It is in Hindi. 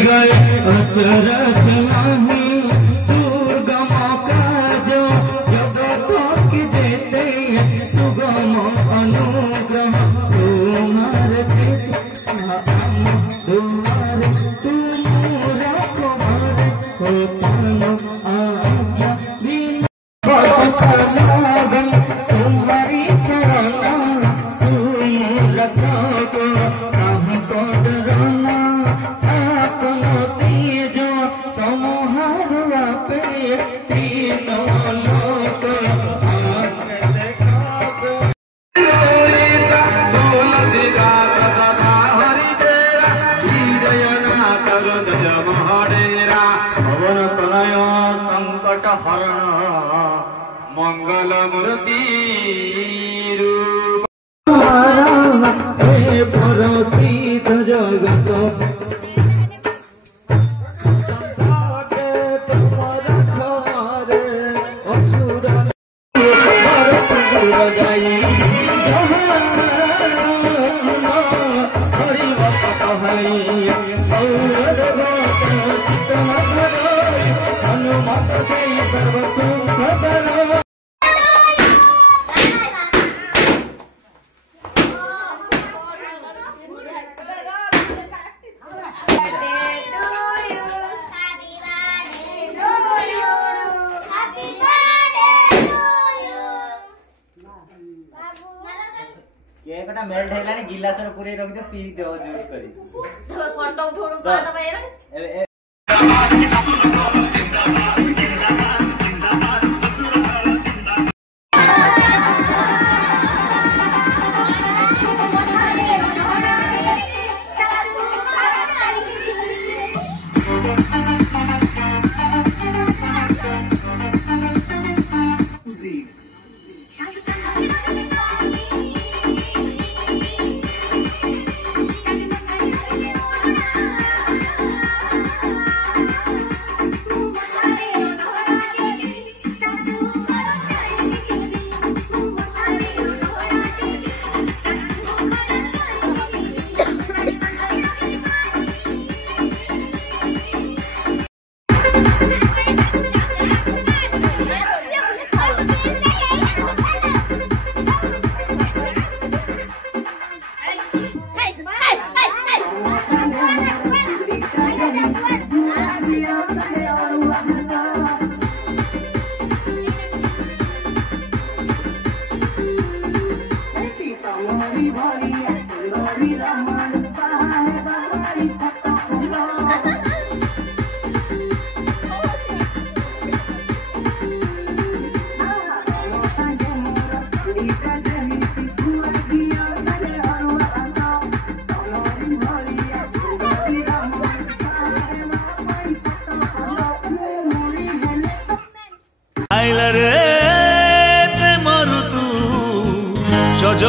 गए अचरज नहीं दुर्गम काज जगत की देते सुगम अनुग्रह तुम्हारे तुम्हारे तुम्हारा कुमार होतन आज्ञा समागम तुम्हारी चरण तुम रखो संकट हरण मंगल मूर्ति जगत केकटा मेल्ट हेलानी गिलास रे पूरे रख दे पी देओ जूस करी तो फोटो उठोड़ कर दबा ए जो